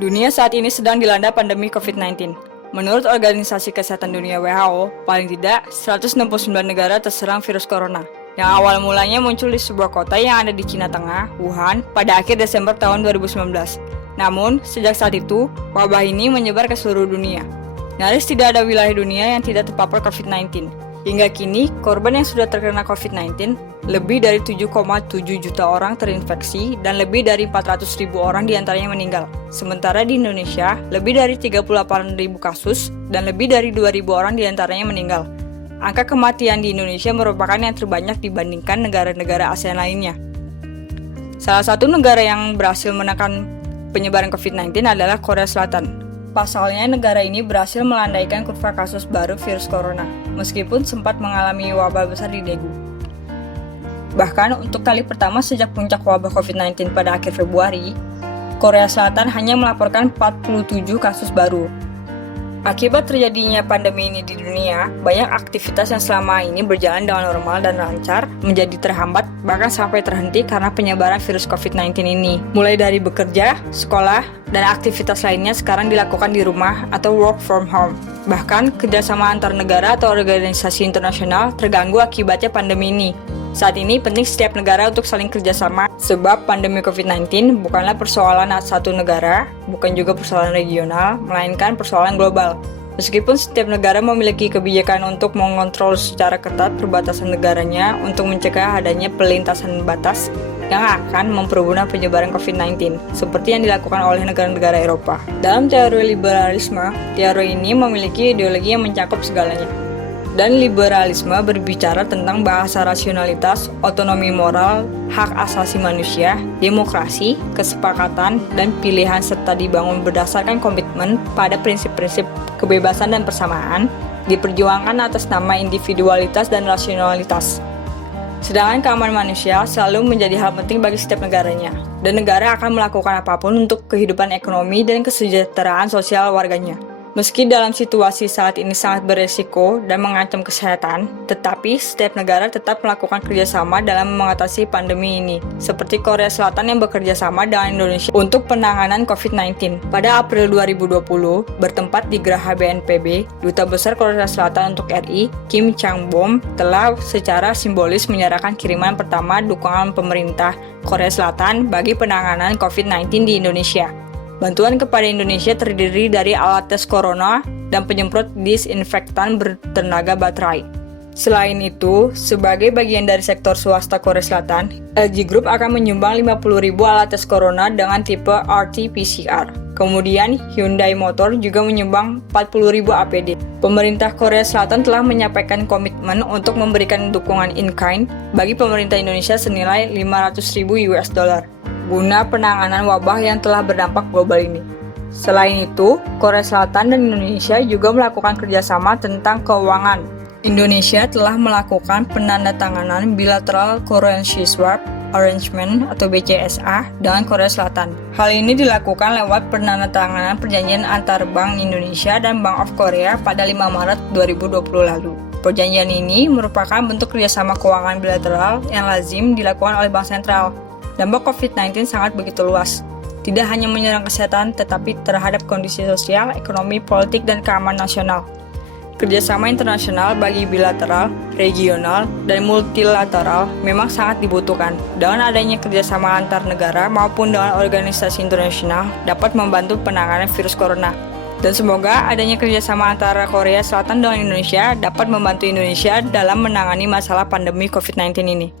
Dunia saat ini sedang dilanda pandemi COVID-19. Menurut Organisasi Kesehatan Dunia WHO, paling tidak 169 negara terserang virus corona, yang awal mulanya muncul di sebuah kota yang ada di Cina Tengah, Wuhan, pada akhir Desember tahun 2019. Namun, sejak saat itu, wabah ini menyebar ke seluruh dunia. Nyaris tidak ada wilayah dunia yang tidak terpapar COVID-19. Hingga kini, korban yang sudah terkena COVID-19 lebih dari 7,7 juta orang terinfeksi dan lebih dari 400.000 orang diantaranya meninggal. Sementara di Indonesia, lebih dari 38.000 kasus dan lebih dari 2.000 orang diantaranya meninggal. Angka kematian di Indonesia merupakan yang terbanyak dibandingkan negara-negara ASEAN lainnya. Salah satu negara yang berhasil menekan penyebaran COVID-19 adalah Korea Selatan. Pasalnya, negara ini berhasil melandaikan kurva kasus baru virus corona, meskipun sempat mengalami wabah besar di Daegu. Bahkan, untuk kali pertama sejak puncak wabah COVID-19 pada akhir Februari, Korea Selatan hanya melaporkan 47 kasus baru. Akibat terjadinya pandemi ini di dunia, banyak aktivitas yang selama ini berjalan dengan normal dan lancar menjadi terhambat, bahkan sampai terhenti karena penyebaran virus COVID-19 ini. Mulai dari bekerja, sekolah, dan aktivitas lainnya sekarang dilakukan di rumah atau work from home. Bahkan, kerjasama antar negara atau organisasi internasional terganggu akibatnya pandemi ini. Saat ini penting setiap negara untuk saling kerjasama, sebab pandemi COVID-19 bukanlah persoalan satu negara, bukan juga persoalan regional, melainkan persoalan global. Meskipun setiap negara memiliki kebijakan untuk mengontrol secara ketat perbatasan negaranya untuk mencegah adanya pelintasan batas yang akan mempermudah penyebaran COVID-19, seperti yang dilakukan oleh negara-negara Eropa. Dalam teori liberalisme, teori ini memiliki ideologi yang mencakup segalanya. Dan liberalisme berbicara tentang bahasa rasionalitas, otonomi moral, hak asasi manusia, demokrasi, kesepakatan, dan pilihan serta dibangun berdasarkan komitmen pada prinsip-prinsip kebebasan dan persamaan, diperjuangkan atas nama individualitas dan rasionalitas. Sedangkan keamanan manusia selalu menjadi hal penting bagi setiap negaranya, dan negara akan melakukan apapun untuk kehidupan ekonomi dan kesejahteraan sosial warganya. Meski dalam situasi saat ini sangat beresiko dan mengancam kesehatan, tetapi setiap negara tetap melakukan kerjasama dalam mengatasi pandemi ini, seperti Korea Selatan yang bekerja sama dengan Indonesia untuk penanganan COVID-19. Pada April 2020, bertempat di Geraha BNPB, Duta Besar Korea Selatan untuk RI, Kim Chang-bom, telah secara simbolis menyerahkan kiriman pertama dukungan pemerintah Korea Selatan bagi penanganan COVID-19 di Indonesia. Bantuan kepada Indonesia terdiri dari alat tes corona dan penyemprot disinfektan bertenaga baterai. Selain itu, sebagai bagian dari sektor swasta Korea Selatan, LG Group akan menyumbang 50.000 alat tes corona dengan tipe RT-PCR. Kemudian, Hyundai Motor juga menyumbang 40.000 APD. Pemerintah Korea Selatan telah menyampaikan komitmen untuk memberikan dukungan in-kind bagi pemerintah Indonesia senilai 500.000 US dollar. Guna penanganan wabah yang telah berdampak global ini. Selain itu, Korea Selatan dan Indonesia juga melakukan kerjasama tentang keuangan. Indonesia telah melakukan penandatanganan Bilateral Currency Swap Arrangement atau BCSA dengan Korea Selatan. Hal ini dilakukan lewat penandatanganan perjanjian antar Bank Indonesia dan Bank of Korea pada 5 Maret 2020 lalu. Perjanjian ini merupakan bentuk kerjasama keuangan bilateral yang lazim dilakukan oleh Bank Sentral. Dampak COVID-19 sangat begitu luas, tidak hanya menyerang kesehatan, tetapi terhadap kondisi sosial, ekonomi, politik, dan keamanan nasional. Kerjasama internasional bagi bilateral, regional, dan multilateral memang sangat dibutuhkan. Dengan adanya kerjasama antar negara maupun dengan organisasi internasional dapat membantu penanganan virus corona. Dan semoga adanya kerjasama antara Korea Selatan dan Indonesia dapat membantu Indonesia dalam menangani masalah pandemi COVID-19 ini.